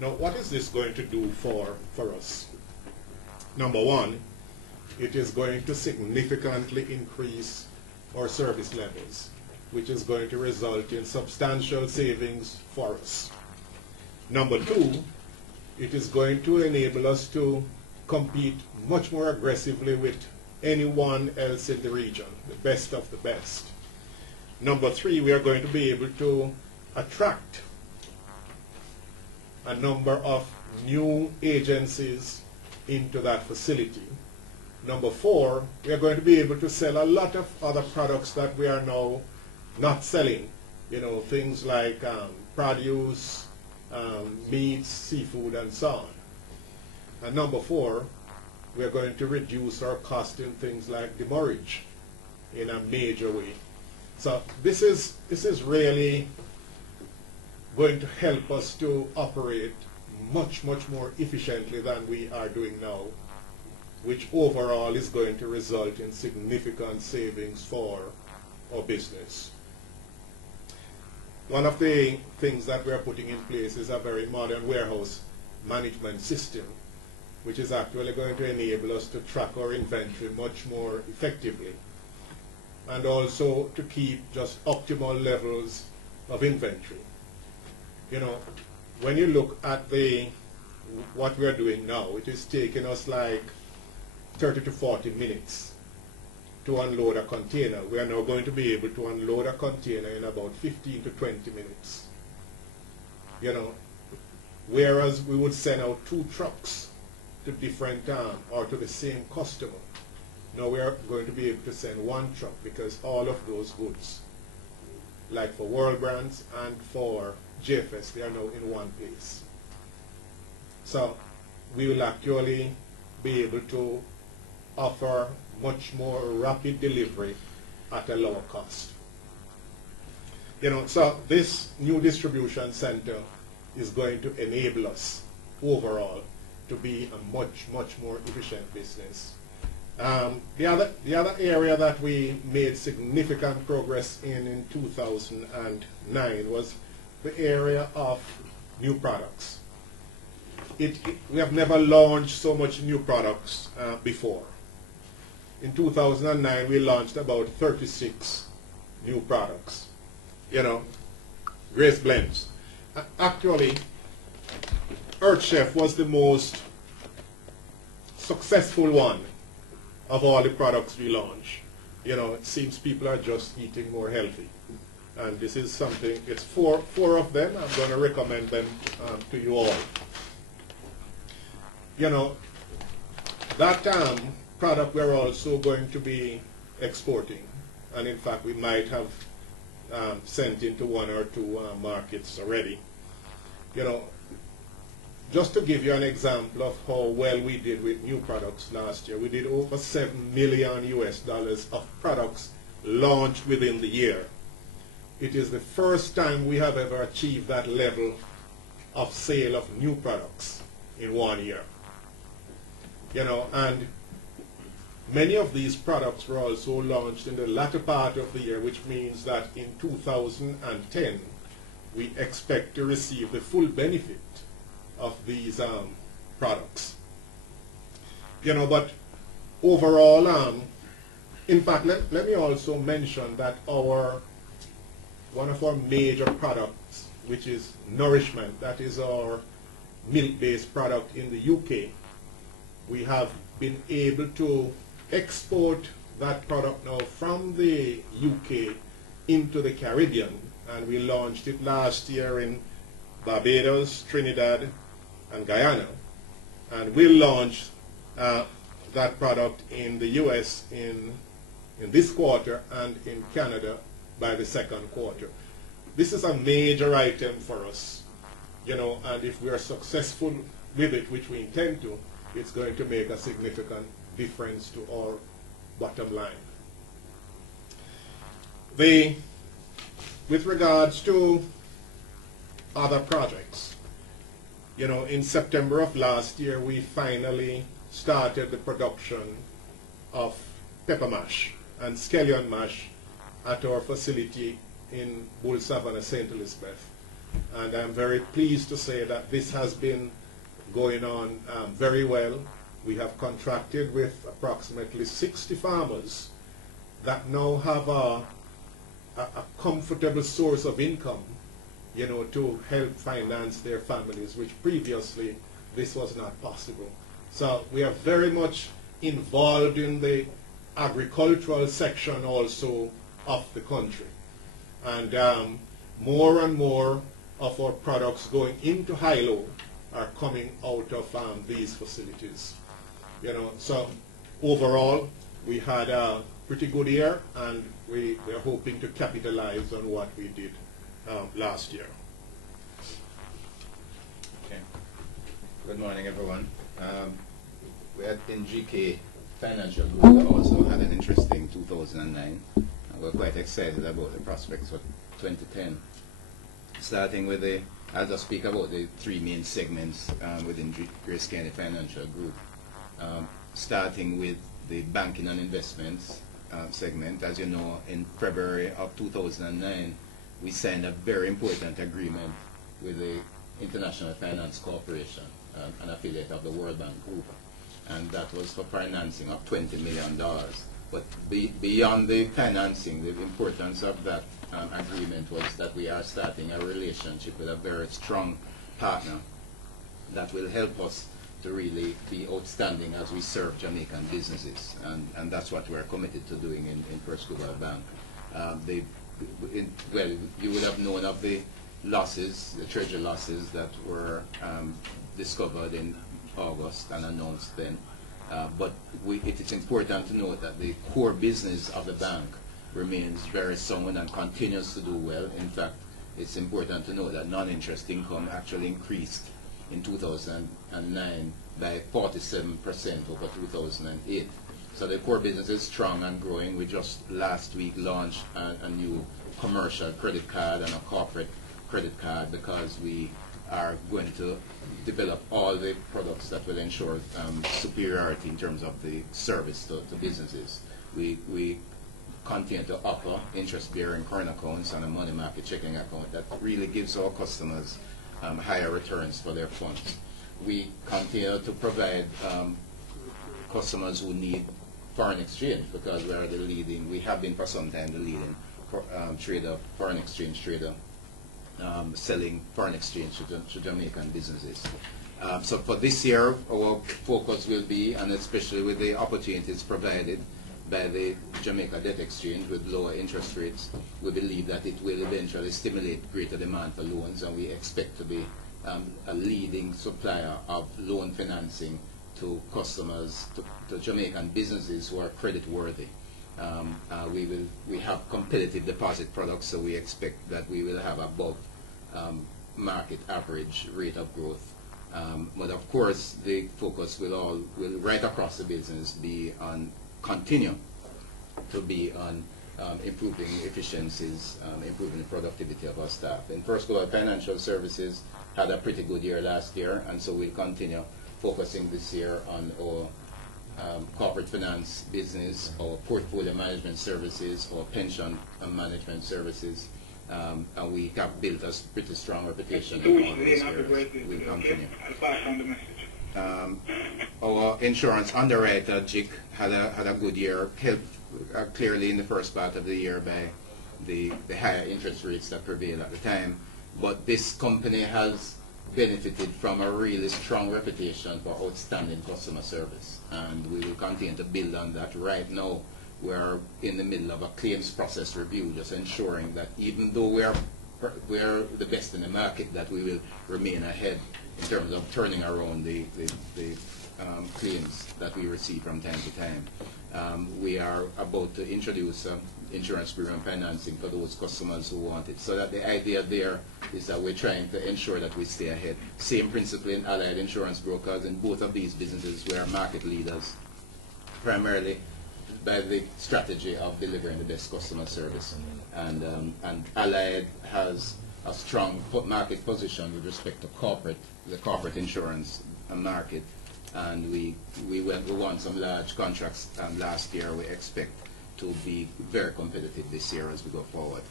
Now, what is this going to do for us? Number one, it is going to significantly increase our service levels, which is going to result in substantial savings for us. Number two, it is going to enable us to compete much more aggressively with anyone else in the region, the best of the best. Number three, we are going to be able to attract a number of new agencies into that facility. Number four, we are going to be able to sell a lot of other products that we are now not selling. You know, things like produce, meats, seafood, and so on. And number four, we are going to reduce our cost in things like demurrage in a major way. So this is really going to help us to operate much more efficiently than we are doing now, which overall is going to result in significant savings for our business. One of the things that we are putting in place is a very modern warehouse management system, which is actually going to enable us to track our inventory much more effectively, and also to keep just optimal levels of inventory. You know, when you look at what we are doing now, it is taking us like 30 to 40 minutes to unload a container. We are now going to be able to unload a container in about 15 to 20 minutes. You know, whereas we would send out 2 trucks to different or to the same customer. Now we are going to be able to send 1 truck, because all of those goods, like for World Brands and for JFS, they are now in one place. So we will actually be able to offer much more rapid delivery at a lower cost. You know, so this new distribution center is going to enable us overall to be a much more efficient business. The other area that we made significant progress in 2009 was the area of new products. We have never launched so much new products before. In 2009, we launched about 36 new products. You know, Grace blends. Actually, Earth Chef was the most successful one of all the products we launched. You know, it seems people are just eating more healthy. And this is something, it's four of them. I'm going to recommend them to you all. You know, that product we're also going to be exporting. And in fact, we might have sent into 1 or 2 markets already. You know, just to give you an example of how well we did with new products last year, we did over $7 million of products launched within the year. It is the first time we have ever achieved that level of sale of new products in 1 year. You know, and many of these products were also launched in the latter part of the year, which means that in 2010 we expect to receive the full benefit of these products. You know, but overall, in fact, let me also mention that one of our major products, which is Nourishment, that is our milk-based product in the UK, we have been able to export that product now from the UK into the Caribbean, and we launched it last year in Barbados, Trinidad, and Guyana, and we'll launch that product in the US in this quarter and in Canada by the 2nd quarter. This is a major item for us, you know, and if we are successful with it, which we intend to, it's going to make a significant difference to our bottom line. With regards to other projects, you know, in September of last year, we finally started the production of pepper mash and scallion mash at our facility in Bull Savannah, St. Elizabeth. And I'm very pleased to say that this has been going on very well. We have contracted with approximately 60 farmers that now have a comfortable source of income, you know, to help finance their families, which previously this was not possible. So we are very much involved in the agricultural section also of the country. And more and more of our products going into high-low are coming out of these facilities. You know, so overall, we had a pretty good year, and we're hoping to capitalize on what we did last year. Okay. Good morning, everyone. We had in GK Financial Group also had an interesting 2009. And we're quite excited about the prospects for 2010. Starting with I'll just speak about the three main segments within GraceKennedy Financial Group. Starting with the banking and investments segment. As you know, in February of 2009, we signed a very important agreement with the International Finance Corporation, an affiliate of the World Bank Group, and that was for financing of $20 million. But beyond the financing, the importance of that agreement was that we are starting a relationship with a very strong partner that will help us to really be outstanding as we serve Jamaican businesses, and that's what we're committed to doing in First Global Bank. Well, you would have known of the losses, the treasury losses that were discovered in August and announced then. But it is important to note that the core business of the bank remains very sound and continues to do well. In fact, it's important to note that non-interest income actually increased in 2009 by 47% over 2008. So the core business is strong and growing. We just last week launched a new commercial credit card and a corporate credit card because we are going to develop all the products that will ensure superiority in terms of the service to businesses. We continue to offer interest-bearing current accounts and a money market checking account that really gives our customers higher returns for their funds. We continue to provide customers who need foreign exchange because we have been for some time the leading foreign exchange trader, selling foreign exchange to Jamaican businesses. So for this year, our focus will be, and especially with the opportunities provided by the Jamaica Debt Exchange with lower interest rates, we believe that it will eventually stimulate greater demand for loans, and we expect to be a leading supplier of loan financing to customers, to Jamaican businesses who are credit worthy. We have competitive deposit products, so we expect that we will have above market average rate of growth. But of course, the focus will right across the business continue to be on improving efficiencies, improving the productivity of our staff. And First Global Financial Services had a pretty good year last year, and so we'll continue focusing this year on our corporate finance business, our portfolio management services, our pension management services, and we have built a pretty strong reputation in all these areas. We'll continue. Our insurance underwriter, JIC, had a good year, helped clearly in the first part of the year by the higher interest rates that prevailed at the time. But this company has benefited from a really strong reputation for outstanding customer service, and we will continue to build on that. Right now, we're in the middle of a claims process review, just ensuring that even though we're the best in the market, that we will remain ahead in terms of turning around the claims that we receive from time to time. We are about to introduce insurance premium financing for those customers who want it. So that the idea there is that we're trying to ensure that we stay ahead. Same principle in allied insurance brokers. In both of these businesses, we are market leaders, primarily by the strategy of delivering the best customer service. And Allied has a strong market position with respect to the corporate insurance market. And we won some large contracts last year. We expect to be very competitive this year as we go forward.